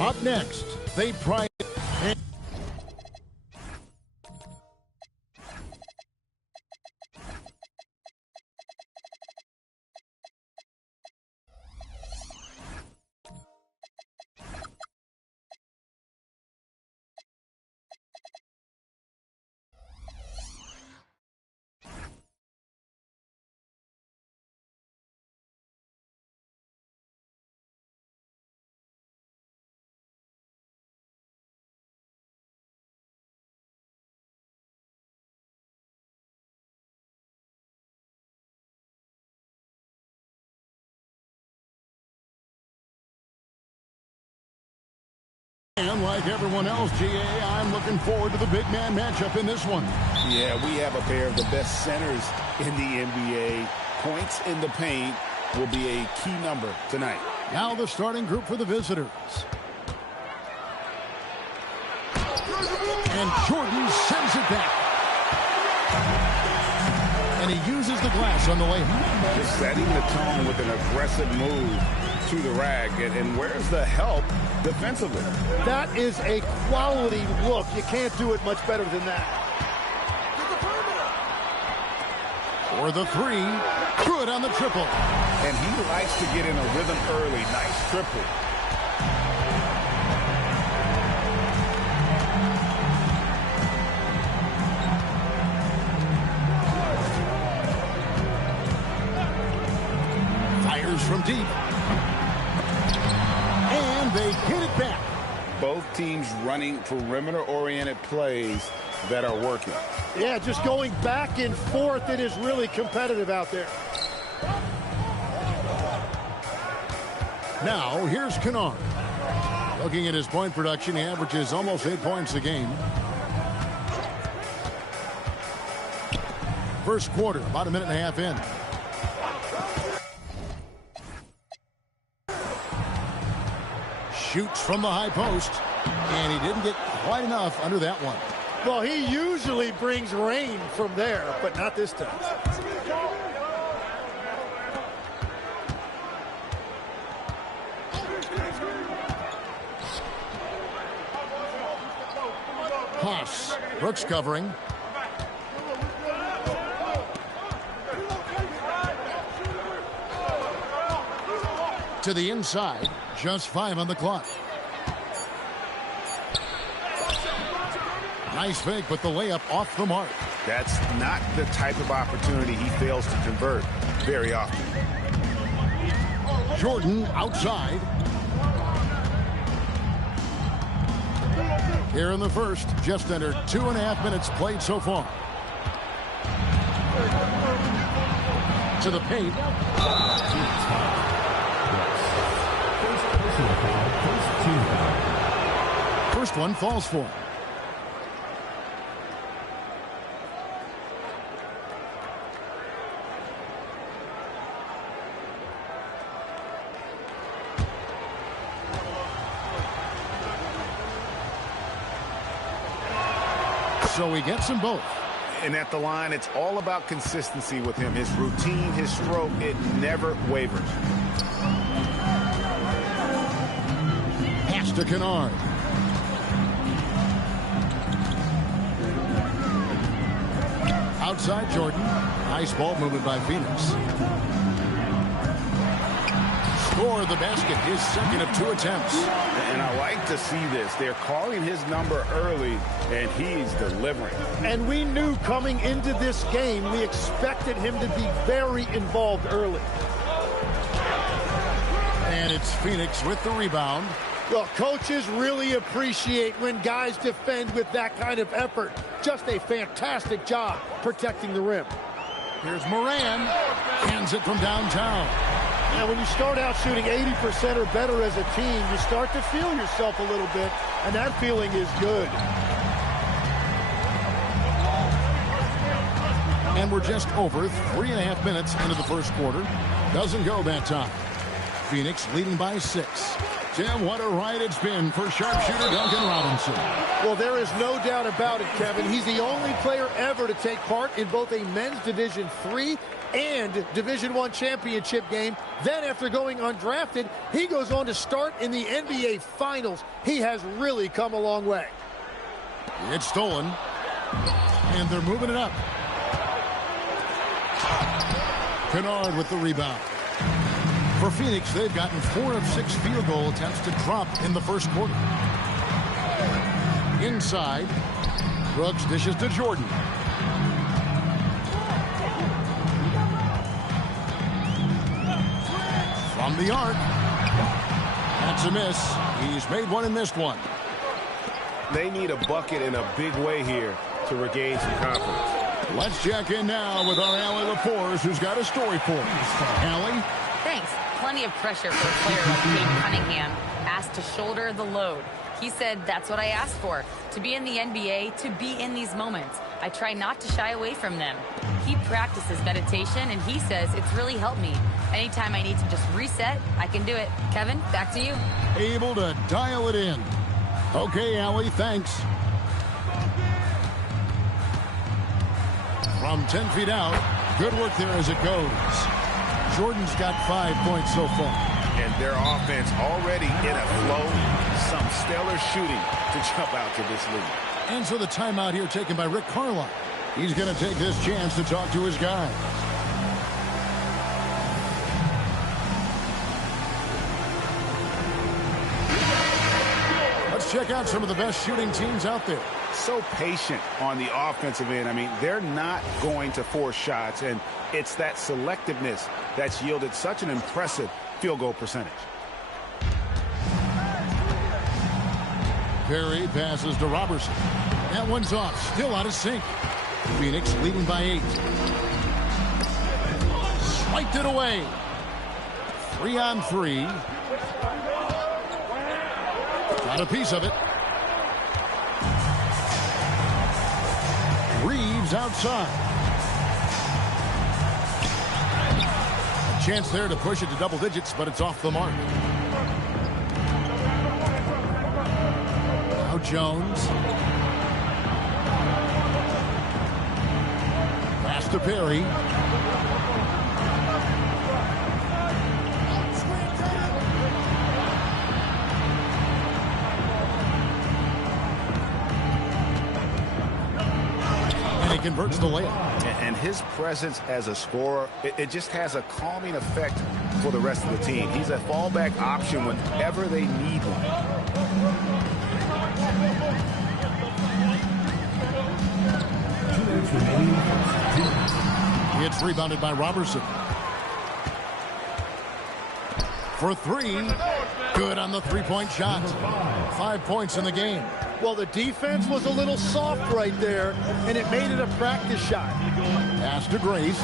Up next, they pride. And like everyone else, GA, I'm looking forward to the big man matchup in this one. Yeah, we have a pair of the best centers in the NBA. Points in the paint will be a key number tonight. Now the starting group for the visitors. And Jordan sends it back. And he uses the glass on the layup. Just setting the tone with an aggressive move to the rack. And where's the help defensively? That is a quality look. You can't do it much better than that. For the three, good on the triple. And he likes to get in a rhythm early. Nice triple. Fires from deep. And they hit it back. Both teams running perimeter-oriented plays that are working. Yeah, just going back and forth. It is really competitive out there. Now, here's Kennard. Looking at his point production, he averages almost 8 points a game. First quarter, about a minute and a half in. Shoots from the high post, and he didn't get quite enough under that one. Well, he usually brings rain from there, but not this time. Haas, Brooks covering. To the inside, just 5 on the clock. Nice fake, but the layup off the mark. That's not the type of opportunity he fails to convert very often. Jordan outside. Here in the first, just under 2.5 minutes played so far. To the paint. First one falls for him. So he gets them both. And at the line, it's all about consistency with him. His routine, his stroke, it never wavers. Pass to Kennard. Outside Jordan. Nice ball movement by Phoenix. Score the basket, his second of 2 attempts. And I like to see this. They're calling his number early, and he's delivering. And we knew coming into this game, we expected him to be very involved early. And it's Phoenix with the rebound. Well, coaches really appreciate when guys defend with that kind of effort. Just a fantastic job protecting the rim. Here's Moran. Hands it from downtown. Now, when you start out shooting 80% or better as a team, you start to feel yourself a little bit, and that feeling is good. And we're just over 3.5 minutes into the first quarter. Doesn't go that time. Phoenix leading by 6. Tim, what a ride it's been for sharpshooter Duncan Robinson. Well, there is no doubt about it, Kevin. He's the only player ever to take part in both a men's Division III and Division I championship game. Then after going undrafted, he goes on to start in the NBA Finals. He has really come a long way. It's stolen, and they're moving it up. Kennard with the rebound. For Phoenix, they've gotten 4 of 6 field goal attempts to drop in the first quarter. Inside, Brooks dishes to Jordan. From the arc. That's a miss. He's made one and missed one. They need a bucket in a big way here to regain some confidence. Let's check in now with our Allie LaForce, who's got a story for us. Allie? Thanks. Plenty of pressure for a player like Cade Cunningham, asked to shoulder the load. He said, that's what I asked for, to be in the NBA, to be in these moments. I try not to shy away from them. He practices meditation, and he says it's really helped me. Anytime I need to just reset, I can do it. Kevin, back to you. Able to dial it in. Okay, Allie, thanks. From 10 feet out, good work there as it goes. Jordan's got 5 points so far. And their offense already in a flow. Some stellar shooting to jump out to this lead. And so the timeout here taken by Rick Carlisle. He's going to take this chance to talk to his guys. Let's check out some of the best shooting teams out there. So patient on the offensive end. I mean, they're not going to force shots, and it's that selectiveness that's yielded such an impressive field goal percentage. Perry passes to Robertson. That one's off. Still out of sync. Phoenix leading by 8. Swiped it away. 3 on 3. Got a piece of it. Reeves outside. A chance there to push it to double digits, but it's off the mark. Now Jones. Pass to Perry. And he converts the layup. And his presence as a scorer, it just has a calming effect for the rest of the team. He's a fallback option whenever they need one. It's rebounded by Robertson. For 3. Good on the three-point shot. 5 points in the game. Well, the defense was a little soft right there, and it made it a practice shot. Pass to Grace.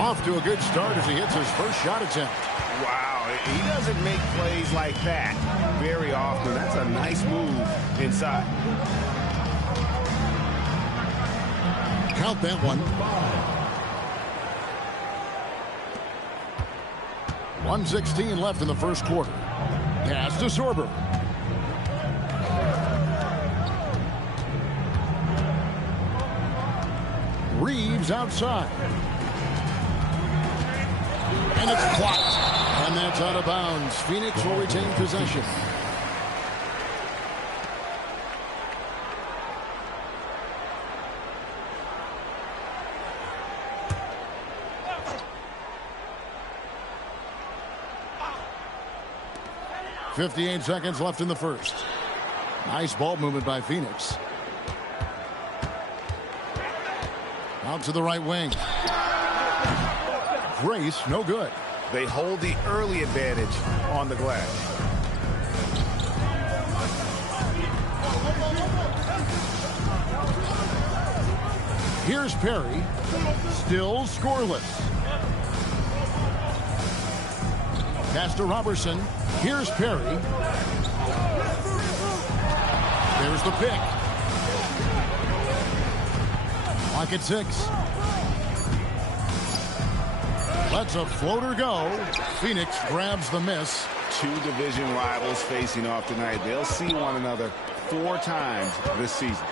Off to a good start as he hits his first shot attempt. Wow, he doesn't make plays like that very often. That's a nice move inside. Count that one. 1:16 left in the first quarter. Pass to Sorber. Reeves outside. And it's blocked. And that's out of bounds. Phoenix will retain possession. .58 seconds left in the first. Nice ball movement by Phoenix. Out to the right wing. Grace, no good. They hold the early advantage on the glass. Here's Perry. Still scoreless. Pass to Robertson. Here's Perry. There's the pick. Clock at 6. Lets a floater go. Phoenix grabs the miss. Two division rivals facing off tonight. They'll see one another 4 times this season.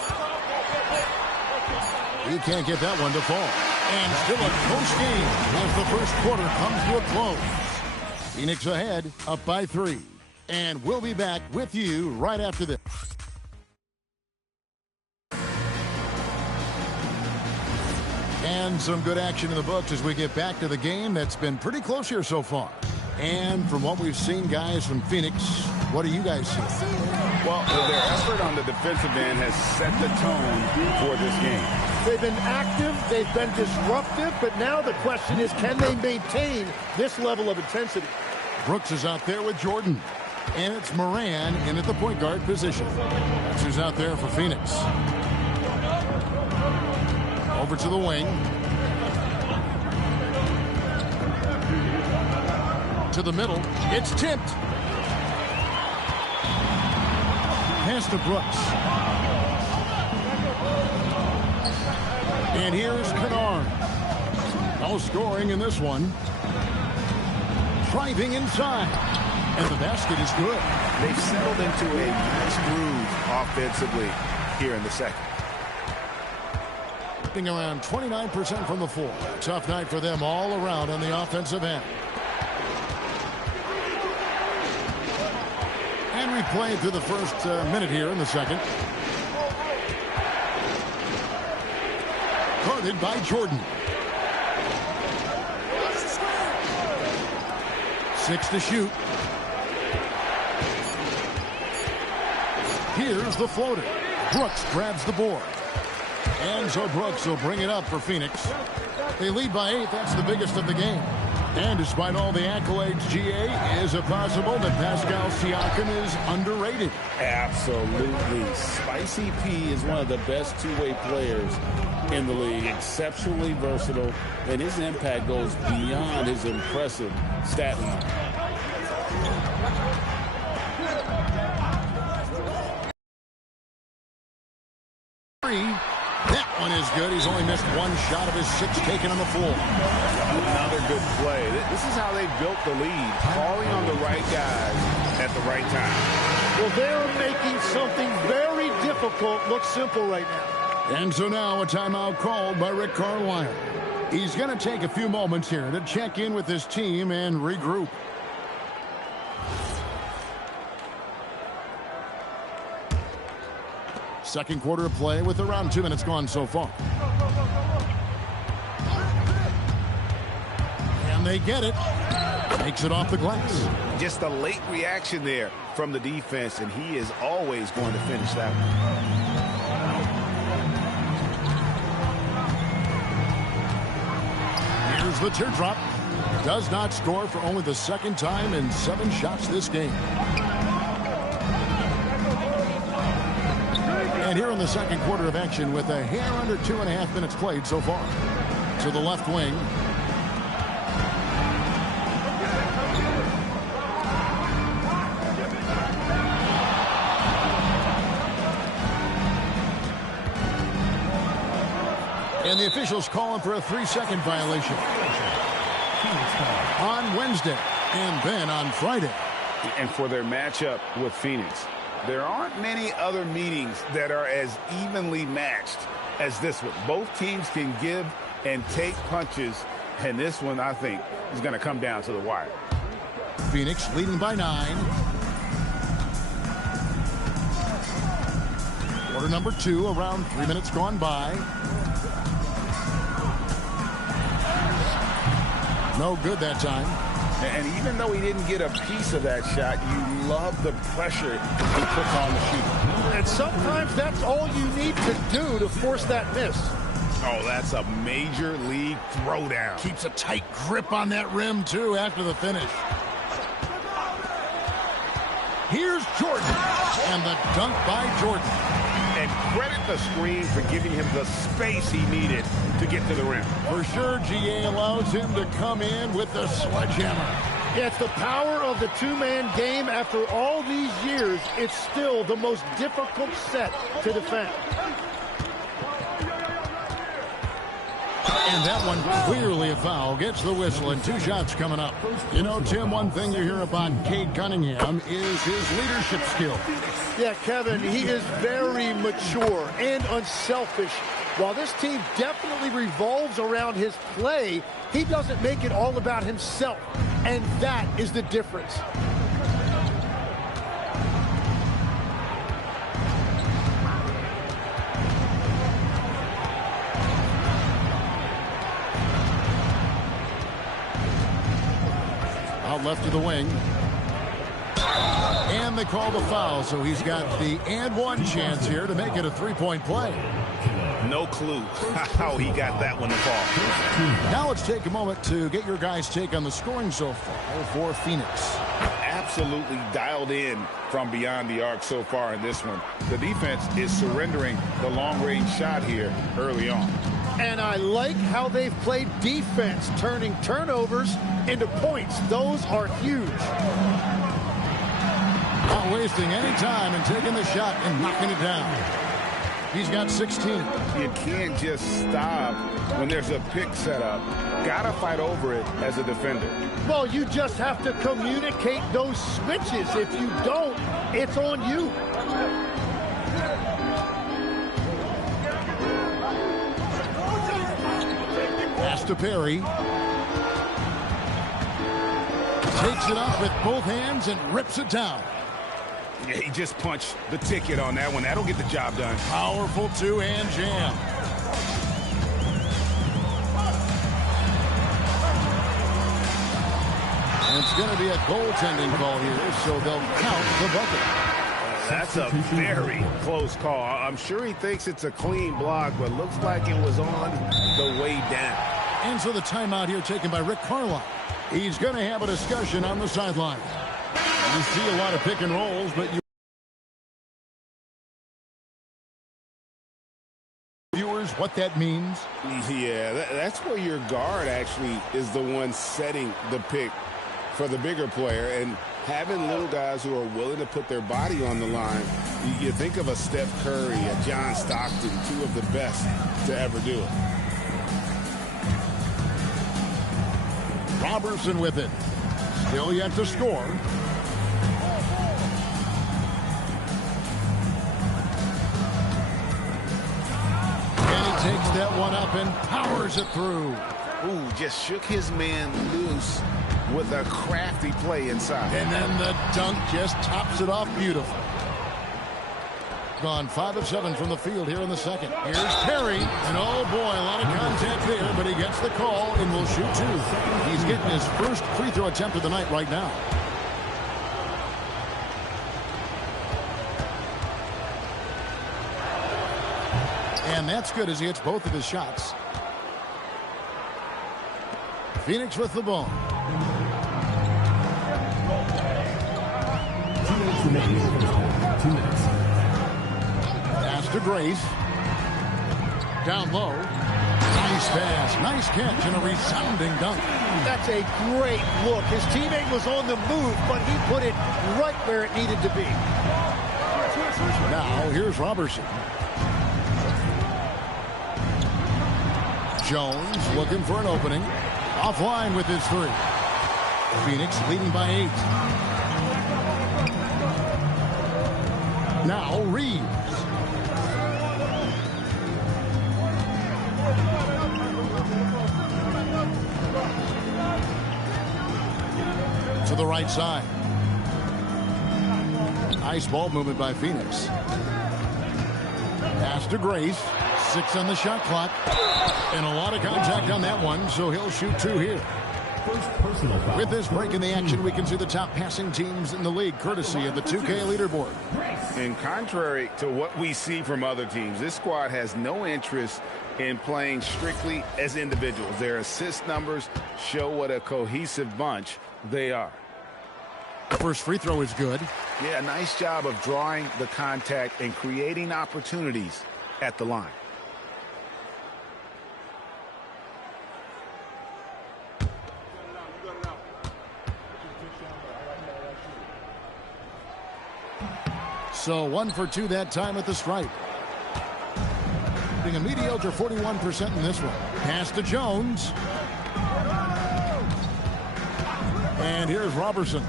He can't get that one to fall. And still a close game as the first quarter comes to a close. Phoenix ahead, up by 3. And we'll be back with you right after this. And some good action in the books as we get back to the game that's been pretty close here so far. And from what we've seen, guys, from Phoenix, what do you guys see? Well, their effort on the defensive end has set the tone for this game. They've been active, they've been disruptive, but now the question is, can they maintain this level of intensity? Brooks is out there with Jordan. And it's Moran in at the point guard position. That's who's out there for Phoenix. Over to the wing. To the middle. It's tipped. Pass to Brooks. And here's Kennard. No scoring in this one. Driving inside. And the basket is good. They've settled into a nice groove offensively here in the second. Around 29% from the floor. Tough night for them all around on the offensive end. And we played through the first minute here in the second. Guarded by Jordan. 6 to shoot. Here's the floater. Brooks grabs the board. And so Brooks will bring it up for Phoenix. They lead by 8. That's the biggest of the game. And despite all the accolades, GA, is it possible that Pascal Siakam is underrated? Absolutely. Spicy P is one of the best two-way players in the league. Exceptionally versatile, and his impact goes beyond his impressive stat line. That one is good. He's only missed 1 shot of his 6 taken on the floor. Another good play. This is how they built the lead, calling on the right guys at the right time. Well, they're making something very difficult look simple right now. And so now a timeout called by Rick Carlisle. He's going to take a few moments here to check in with his team and regroup. Second quarter of play with around 2 minutes gone so far. And they get it. Takes it off the glass. Just a late reaction there from the defense, and he is always going to finish that one. Here's the teardrop. Does not score for only the second time in 7 shots this game. And here in the second quarter of action with a hair under 2.5 minutes played so far. To the left wing. And the officials calling for a 3-second violation. On Wednesday and then on Friday. And for their matchup with Phoenix, there aren't many other meetings that are as evenly matched as this one. Both teams can give and take punches, and this one, I think, is going to come down to the wire. Phoenix leading by 9. Quarter number 2, around 3 minutes gone by. No good that time. And even though he didn't get a piece of that shot, you love the pressure he puts on the shooter. And sometimes that's all you need to do to force that miss. Oh, that's a major league throwdown. Keeps a tight grip on that rim, too, after the finish. Here's Jordan. And the dunk by Jordan. And credit the screen for giving him the space he needed to get to the rim. For sure, GA allows him to come in with the sledgehammer. Yeah, it's the power of the two-man game. After all these years, it's still the most difficult set to defend. And that one clearly a foul. Gets the whistle and 2 shots coming up. You know, Tim, one thing you hear about Cade Cunningham is his leadership skill. Yeah, Kevin, he is very mature and unselfish. While this team definitely revolves around his play, he doesn't make it all about himself. And that is the difference. Out left to the wing. And they call the foul, so he's got the and one chance here to make it a 3-point play. No clue how he got that one to fall. Now let's take a moment to get your guys' take on the scoring so far for Phoenix. Absolutely dialed in from beyond the arc so far in this one. The defense is surrendering the long-range shot here early on. And I like how they've played defense, turning turnovers into points. Those are huge. Not wasting any time and taking the shot and knocking it down. He's got 16. You can't just stop when there's a pick set up. Gotta fight over it as a defender. Well, you just have to communicate those switches. If you don't, it's on you. Pass to Perry. Takes it up with both hands and rips it down. Yeah, he just punched the ticket on that one. That'll get the job done. Powerful two-hand jam. And it's going to be a goaltending call here, so they'll count the bucket. That's a very close call. I'm sure he thinks it's a clean block, but looks like it was on the way down. And so the timeout here taken by Rick Carlisle. He's going to have a discussion on the sideline. You see a lot of pick and rolls, but viewers, what that means? Yeah, that's where your guard actually is the one setting the pick for the bigger player, and having little guys who are willing to put their body on the line. You think of a Steph Curry, a John Stockton, 2 of the best to ever do it. Robertson with it. Still yet to score. Takes that one up and powers it through. Ooh, just shook his man loose with a crafty play inside. And then the dunk just tops it off beautiful. Gone 5 of 7 from the field here in the second. Here's Perry. And oh boy, a lot of contact there, but he gets the call and will shoot 2. He's getting his first free throw attempt of the night right now. And that's good as he hits both of his shots. Phoenix with the ball. 2 minutes remaining. 2 minutes. Pass to Grace. Down low. Nice pass. Nice catch and a resounding dunk. That's a great look. His teammate was on the move, but he put it right where it needed to be. Now here's Robertson. Jones looking for an opening. Offline with his 3. Phoenix leading by 8. Now Reeves. To the right side. Nice ball movement by Phoenix. Pass to Grace. 6 on the shot clock. And a lot of contact on that one, so he'll shoot 2 here. With this break in the action, we can see the top passing teams in the league, courtesy of the 2K leaderboard. And contrary to what we see from other teams, this squad has no interest in playing strictly as individuals. Their assist numbers show what a cohesive bunch they are. First free throw is good. Yeah, nice job of drawing the contact and creating opportunities at the line. So 1 for 2 that time at the stripe. shooting a mediocre 41% in this one. Pass to Jones. And here's Robertson.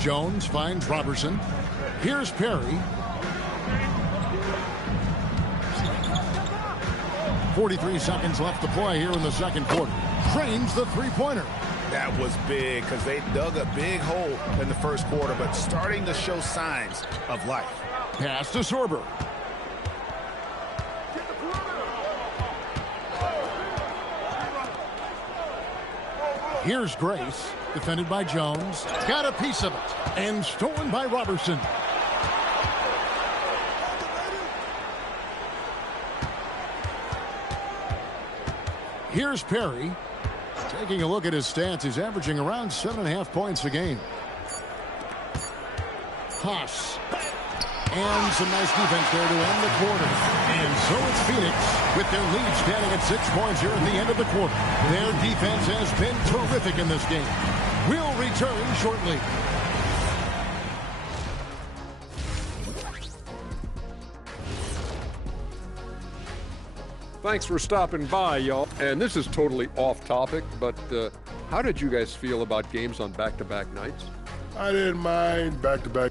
Jones finds Robertson. Here's Perry. 43 seconds left to play here in the second quarter. Drains the three-pointer. That was big because they dug a big hole in the first quarter, but starting to show signs of life. Pass to Sorber. Here's Grace, defended by Jones. Got a piece of it, and stolen by Robertson. Here's Perry. Taking a look at his stats, he's averaging around 7.5 points a game. Haas. And some nice defense there to end the quarter. And so it's Phoenix with their lead standing at 6 points here at the end of the quarter. Their defense has been terrific in this game. We'll return shortly. Thanks for stopping by, y'all. And this is totally off topic, but how did you guys feel about games on back-to-back nights? I didn't mind back-to-back.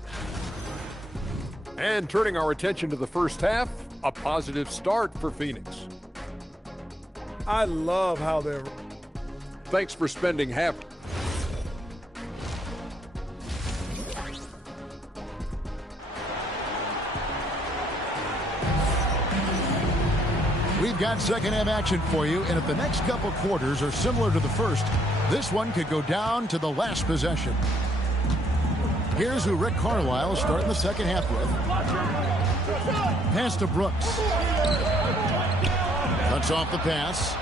And turning our attention to the first half, a positive start for Phoenix. I love how they're... Thanks for spending half... We've got second half action for you, and if the next couple quarters are similar to the first, this one could go down to the last possession. Here's who Rick Carlisle is starting the second half with. Pass to Brooks. Cuts off the pass.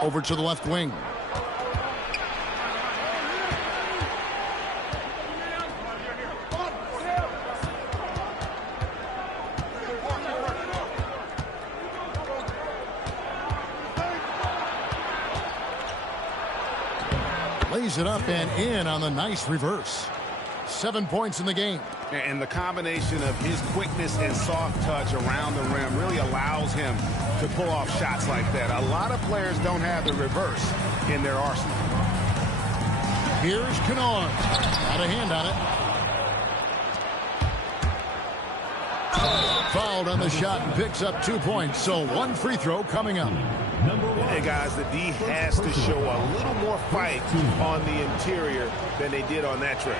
Over to the left wing. Lays it up and in on the nice reverse. 7 points in the game. And the combination of his quickness and soft touch around the rim really allows him to pull off shots like that. A lot of players don't have the reverse in their arsenal. Here's Kennard. Got a hand on it. Fouled on the shot and picks up 2 points. So one free throw coming up. Hey, guys, the D has to show a little more fight on the interior than they did on that trip.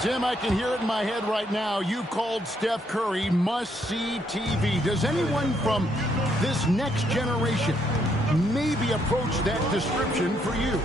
Tim, I can hear it in my head right now. You called Steph Curry must-see TV. Does anyone from this next generation maybe approach that description for you?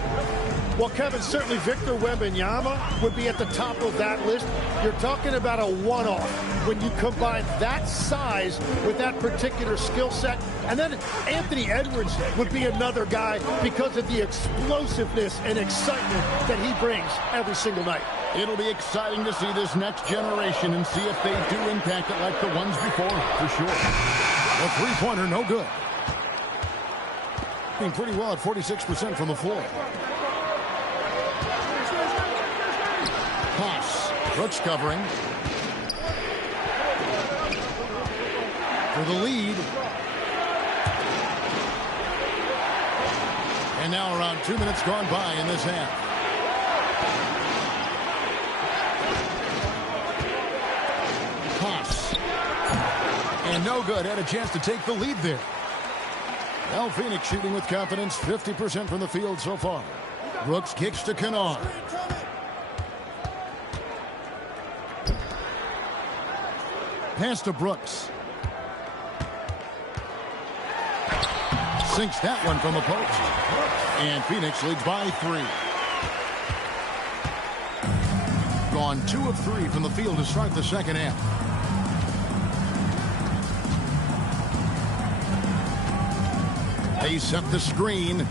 Well, Kevin, certainly Victor Wembanyama would be at the top of that list. You're talking about a one-off when you combine that size with that particular skill set. And then Anthony Edwards would be another guy because of the explosiveness and excitement that he brings every single night. It'll be exciting to see this next generation and see if they do impact it like the ones before, for sure. A three-pointer, no good. Doing pretty well at 46% from the floor. Haas, Brooks covering. For the lead. And now around 2 minutes gone by in this half. Haas. And no good. Had a chance to take the lead there. Well, Phoenix shooting with confidence, 50% from the field so far. Brooks kicks to Kennard. Pass to Brooks. Sinks that one from the post. And Phoenix leads by 3. Gone 2 of 3 from the field to start the second half. They set the screen.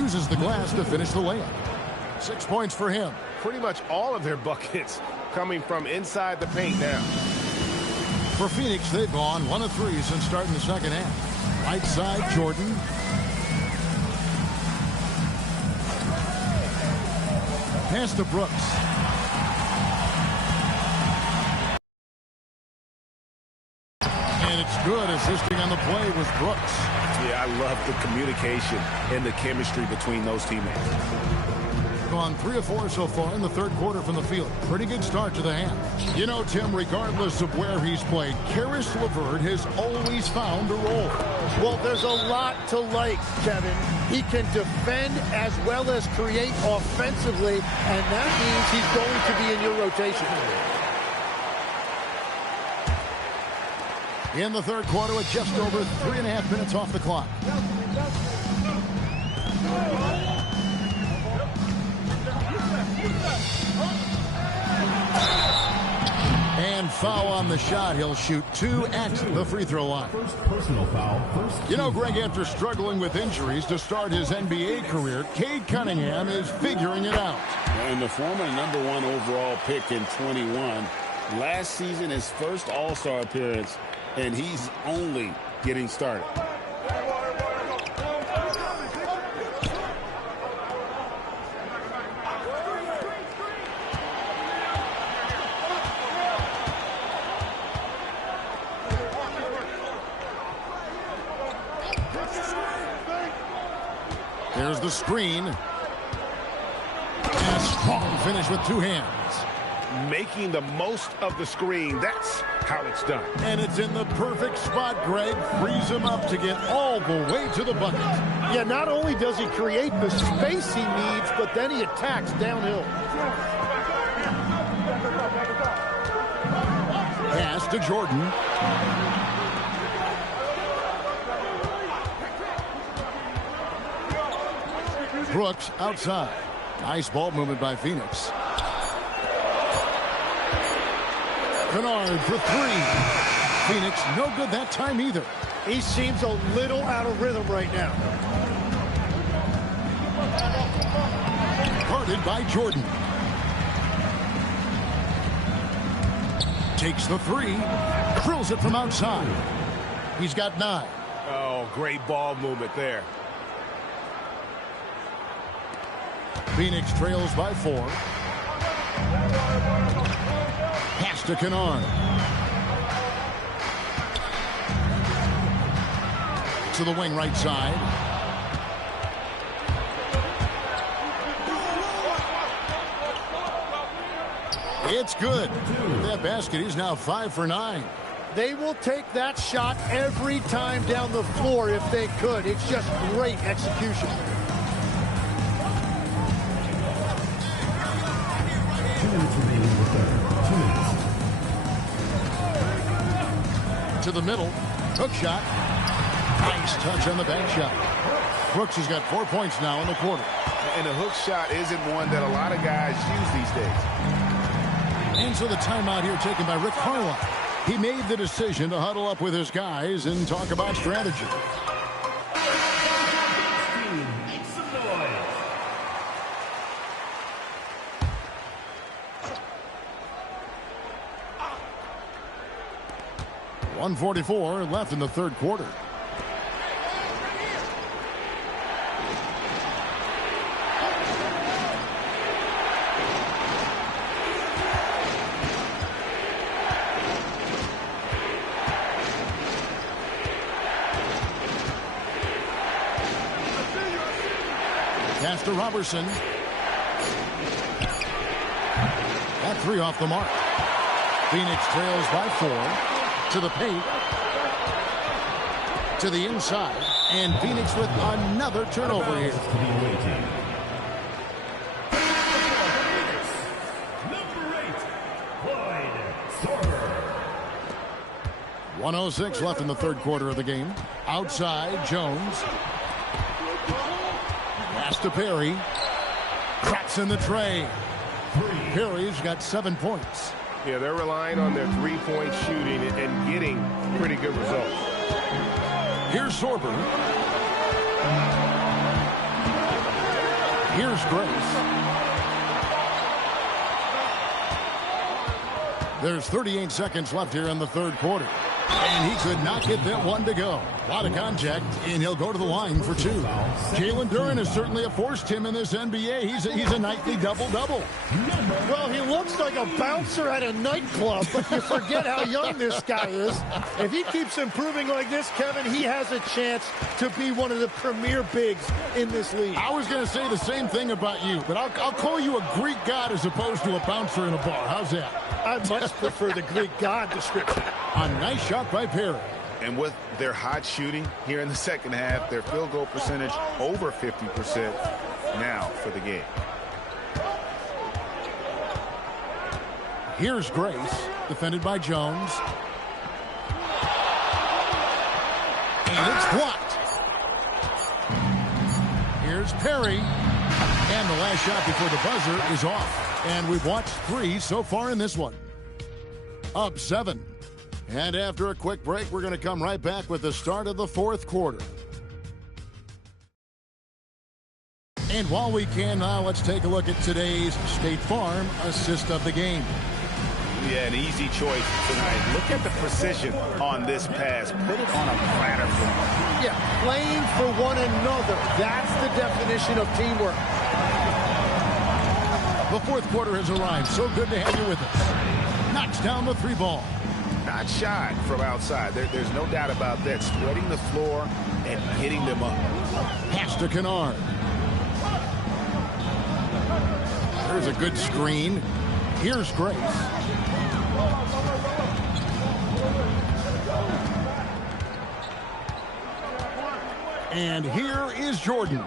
Uses the glass to finish the layup. 6 points for him. Pretty much all of their buckets coming from inside the paint now. For Phoenix, they've gone 1 of 3 since starting the second half. Right side, Jordan. Pass to Brooks. it's good. Assisting on the play was Brooks. Yeah, I love the communication and the chemistry between those teammates. Gone 3 of 4 so far in the third quarter from the field. Pretty good start to the half. You know, Tim, regardless of where he's played, Karis LeVert has always found a role. Well, there's a lot to like, Kevin. He can defend as well as create offensively, and that means he's going to be in your rotation. In the third quarter with just over 3.5 minutes off the clock. And foul on the shot. He'll shoot 2 at the free throw line. First personal foul. You know, Greg, after struggling with injuries to start his NBA career, Cade Cunningham is figuring it out. And the former #1 overall pick in 21. Last season, his first All-Star appearance, and he's only getting started. There's the screen. And a strong finish with 2 hands. Making the most of the screen. That's how it's done. And it's in the perfect spot, Greg. Frees him up to get all the way to the bucket. Yeah, not only does he create the space he needs, but then he attacks downhill. Pass to Jordan. Brooks outside. Nice ball movement by Phoenix. Kennard for 3. Phoenix no good that time either. He seems a little out of rhythm right now. Guarded by Jordan. Takes the 3. Drills it from outside. He's got 9. Oh, great ball movement there. Phoenix trails by 4. Pass to Kennard. To the wing right side. It's good. That basket, he's now 5 for 9. They will take that shot every time down the floor if they could. It's just great execution. 2 minutes remaining in the third. 2 minutes. To the middle. Hook shot. Nice touch on the bank shot. Brooks has got 4 points now in the quarter. And the hook shot isn't one that a lot of guys use these days. And so the timeout here taken by Rick Carlisle. He made the decision to huddle up with his guys and talk about strategy. Make some noise. 1:44 left in the third quarter. Pass to Robertson. That 3 off the mark. Phoenix trails by 4. To the paint. To the inside. And Phoenix with another turnover here. Number 8, Clyde Sorber. 1:06 left in the third quarter of the game. Outside, Jones. Pass to Perry. Cracks in the tray. Perry's got 7 points. Yeah, they're relying on their three-point shooting and getting pretty good results. Here's Sorber. Here's Grace. There's 38 seconds left here in the third quarter. And he could not get that one to go. A lot of contact, and he'll go to the line for 2. Jalen Duren has certainly forced him in this NBA. He's a nightly double-double. Well, he looks like a bouncer at a nightclub, but you forget how young this guy is. If he keeps improving like this, Kevin, he has a chance to be one of the premier bigs in this league. I was going to say the same thing about you, but I'll call you a Greek god as opposed to a bouncer in a bar. How's that? I much prefer the Greek god description. A nice shot by Perry. And with their hot shooting here in the second half, their field goal percentage over 50% now for the game. Here's Grace, defended by Jones. And it's blocked. Here's Perry. And the last shot before the buzzer is off. And we've watched 3 so far in this one. Up 7. And after a quick break, we're going to come right back with the start of the 4th quarter. And while we can now, let's take a look at today's State Farm assist of the game. Yeah, an easy choice tonight. Look at the precision on this pass. Put it on a platter for him. Yeah, playing for one another. That's the definition of teamwork. The 4th quarter has arrived. So good to have you with us. Knocks down the 3 ball. Not shy from outside. There's no doubt about that. Spreading the floor and hitting them up. Pass to Kennard. There's a good screen. Here's Grace. And here is Jordan.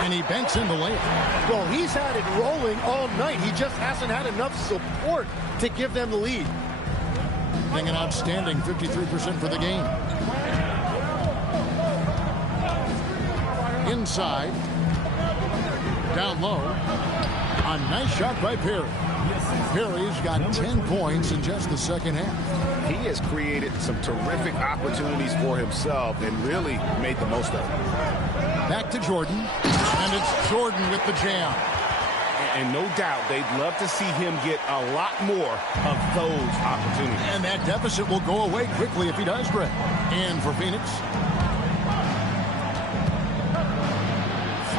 And he banks in the layup. Well, he's had it rolling all night. He just hasn't had enough support to give them the lead. Being an outstanding 53% for the game. Inside. Down low. A nice shot by Perry. Perry's got 10 points in just the second half. He has created some terrific opportunities for himself and really made the most of it. Back to Jordan. And it's Jordan with the jam. And no doubt they'd love to see him get a lot more of those opportunities. And that deficit will go away quickly if he does, Greg. And for Phoenix.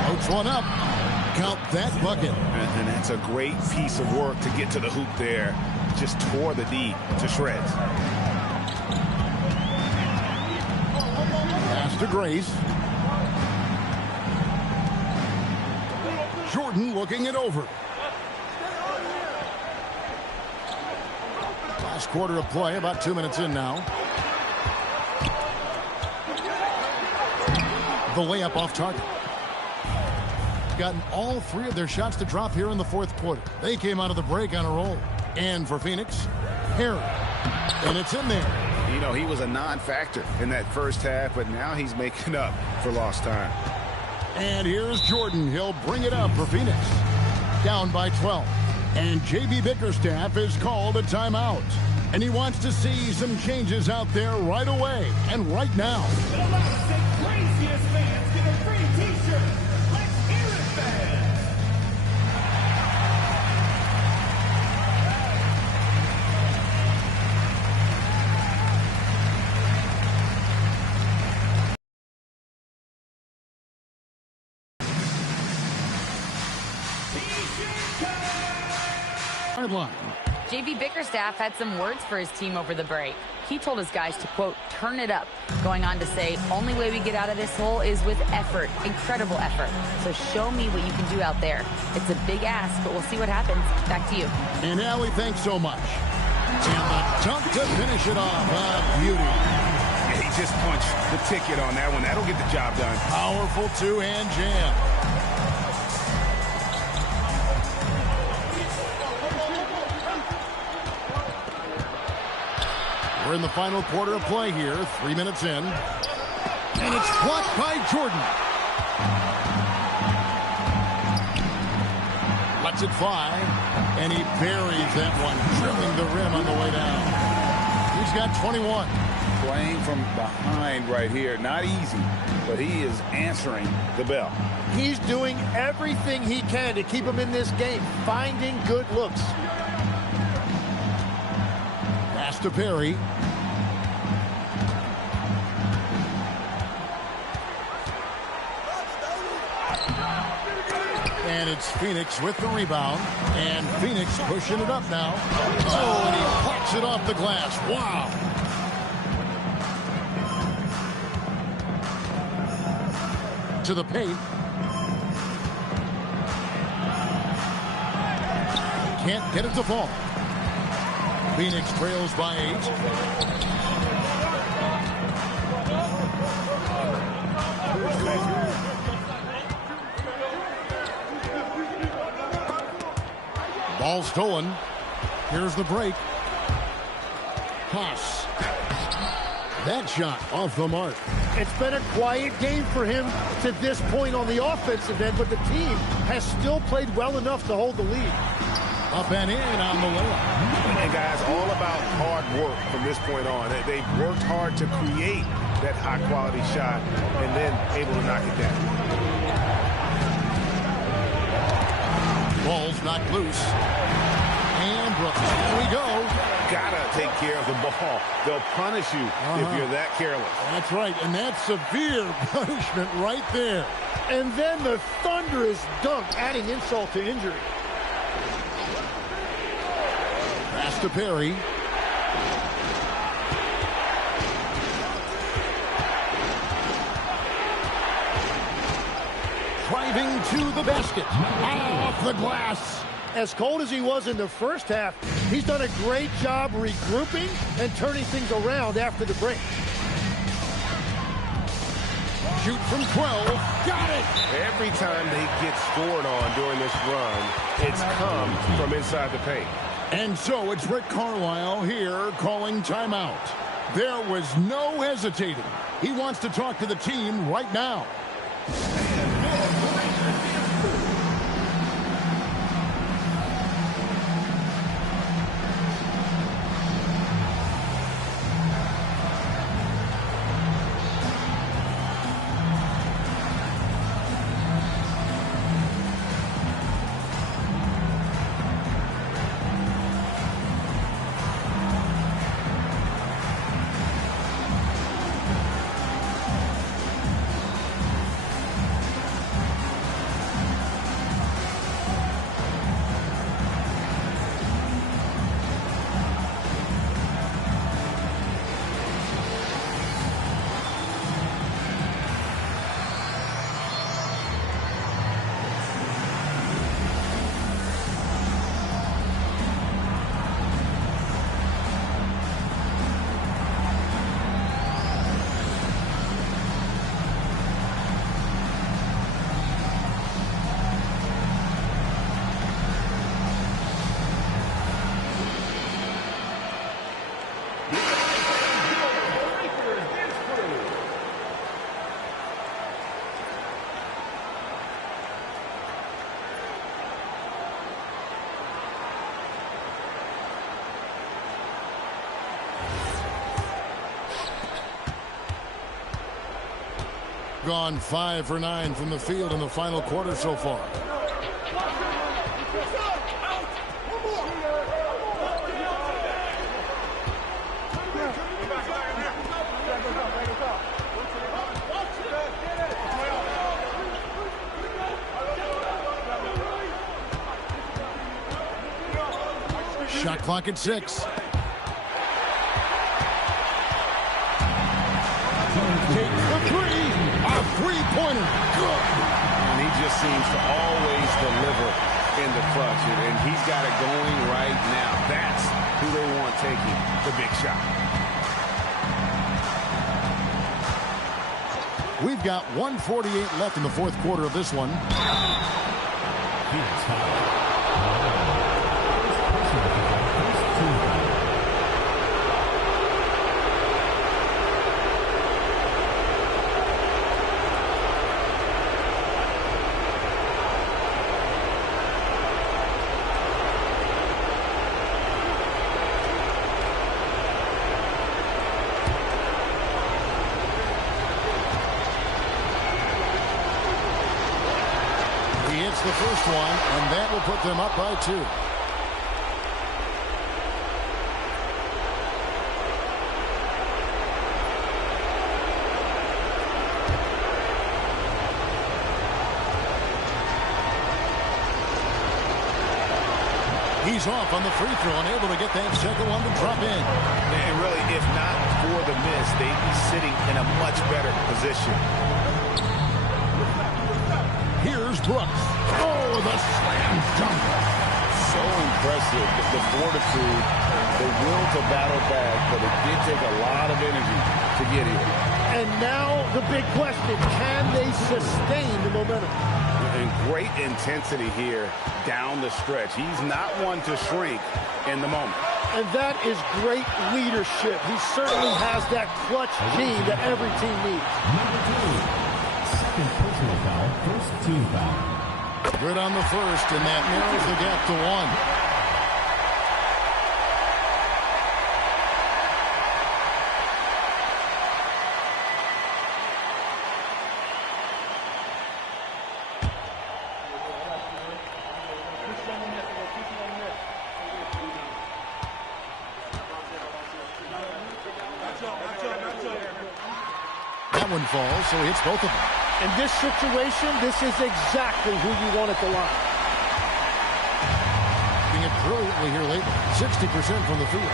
Floats one up. Count that bucket. And that's a great piece of work to get to the hoop there. Just tore the D to shreds. Pass to Grace. Jordan looking it over. Last quarter of play, about 2 minutes in now. The layup off target. Gotten all 3 of their shots to drop here in the 4th quarter. They came out of the break on a roll. And for Phoenix, Harry. And it's in there. You know, he was a non-factor in that first half, but now he's making up for lost time. And here's Jordan. He'll bring it up for Phoenix. Down by 12. And J.B. Bickerstaff is called a timeout. And he wants to see some changes out there right away and right now. The loudest, craziest fans get a free t-shirt. Let's hear it, fans. Sideline. J.B. Bickerstaff had some words for his team over the break. He told his guys to, quote, turn it up, going on to say, only way we get out of this hole is with effort, incredible effort. So show me what you can do out there. It's a big ask, but we'll see what happens. Back to you. And Allie, thanks so much. And the dunk to finish it off. Beauty. Yeah, he just punched the ticket on that one. That'll get the job done. Powerful 2-hand jam. We're in the final quarter of play here, 3 minutes in. And it's blocked by Jordan. Lets it fly. And he buries that one, trimming the rim on the way down. He's got 21. Playing from behind right here. Not easy, but he is answering the bell. He's doing everything he can to keep him in this game, finding good looks. Pass to Perry. And it's Phoenix with the rebound. And Phoenix pushing it up now. Oh, and he plucks it off the glass. Wow. To the paint. Can't get it to fall. Phoenix trails by 8. Ball stolen. Here's the break. Haas. That shot off the mark. It's been a quiet game for him to this point on the offensive end, but the team has still played well enough to hold the lead. Up and in on the layup. And guys, all about hard work from this point on. They've worked hard to create that high-quality shot and then able to knock it down. Ball's knocked loose. And Brooks. Here we go. Gotta take care of the ball. They'll punish you if you're that careless. That's right, and that's severe punishment right there. And then the thunderous dunk, adding insult to injury. Pass to Perry. Driving to the basket. Off the glass. As cold as he was in the first half, he's done a great job regrouping and turning things around after the break. Shoot from 12. Got it. Every time they get scored on during this run, it's come from inside the paint. And so it's Rick Carlisle here calling timeout. There was no hesitating. He wants to talk to the team right now. Gone 5 for 9 from the field in the final quarter so far. Shot clock at 6. Takes the three. A three-pointer. Good. And he just seems to always deliver in the clutch. And he's got it going right now. That's who they want taking the big shot. We've got 1:48 left in the fourth quarter of this one. The first one, and that will put them up by 2. He's off on the free throw and able to get that second one to drop in. And really, if not for the miss, they'd be sitting in a much better position. Here's Brooks. Oh, the slam dunk. So impressive, the fortitude, the will to battle back, but it did take a lot of energy to get here. And now the big question, can they sustain the momentum? And great intensity here down the stretch. He's not one to shrink in the moment. And that is great leadership. He certainly has that clutch gene that every team needs. Number 2, second personal foul, first team foul. Good on the first, and that narrows the gap to 1. That one falls, so he hits both of them. In this situation, this is exactly who you want at the line. Doing it brilliantly here late. 60% from the field.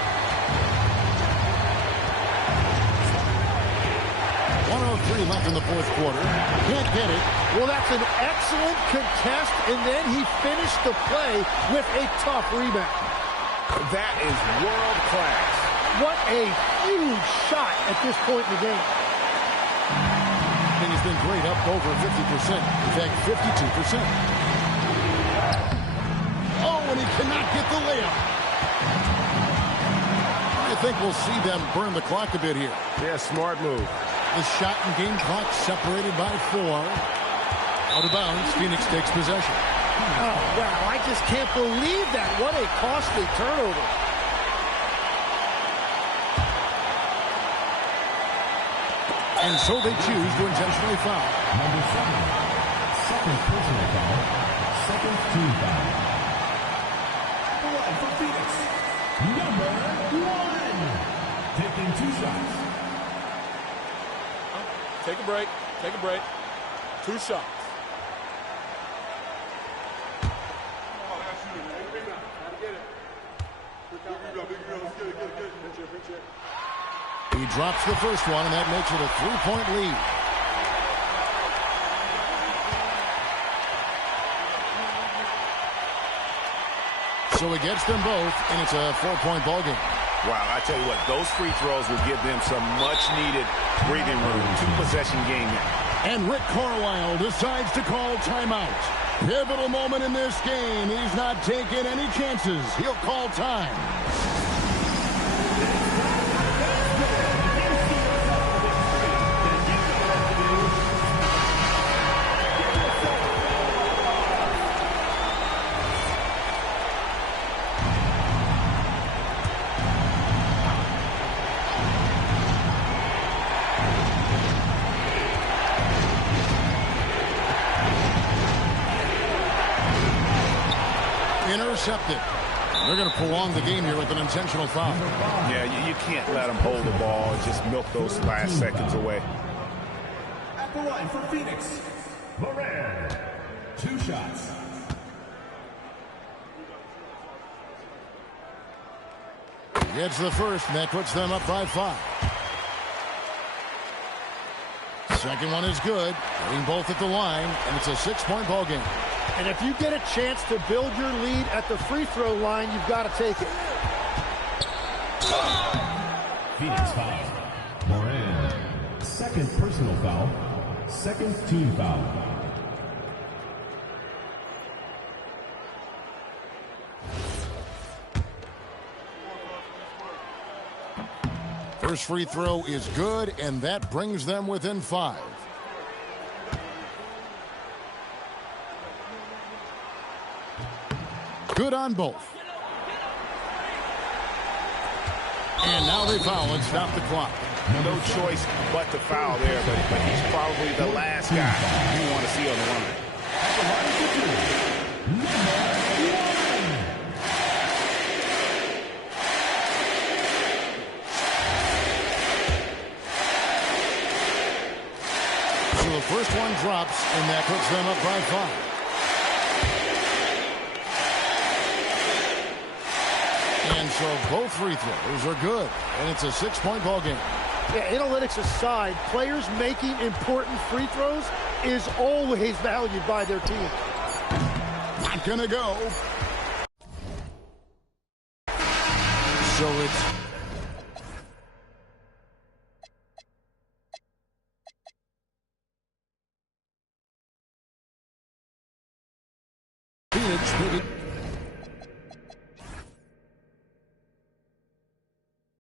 1:03 left in the fourth quarter. Can't get it. Well, that's an excellent contest, and then he finished the play with a tough rebound. That is world class. What a huge shot at this point in the game. And he's been great, up over 50%. In fact, 52%. Oh, and he cannot get the layup. I think we'll see them burn the clock a bit here. Yeah, smart move. The shot and game clock separated by 4. Out of bounds, Phoenix takes possession. Oh, wow, I just can't believe that. What a costly turnover. And so they choose to intentionally foul. Number 7, second personal foul, second team foul. For Phoenix, number 1, taking 2 shots. Take a break. Take a break. 2 shots. He drops the first one, and that makes it a 3-point lead. So he gets them both, and it's a 4-point ball game. Wow, I tell you what, those free throws will give them some much-needed breathing room. 2-possession game now. And Rick Carlisle decides to call timeout. Pivotal moment in this game. He's not taking any chances. He'll call time. Intercepted. They're going to prolong the game here with an intentional foul. Yeah, you can't let them hold the ball and just milk those last seconds away. At the line for Phoenix, Moran, 2 shots. Gets the first, and that puts them up by 5. Second one is good. Getting both at the line, and it's a 6-point ball game. And if you get a chance to build your lead at the free throw line, you've got to take it. Phoenix foul. Moran, second personal foul, second team foul. First free throw is good, and that brings them within 5. Good on both. And now they foul and stop the clock. No choice but to foul there, but he's probably the last guy you want to see on the line. So the first one drops, and that puts them up by 5. So both free throws are good, and it's a 6-point ball game. Yeah, analytics aside, players making important free throws is always valued by their team. Not gonna go. So it's Phoenix picking.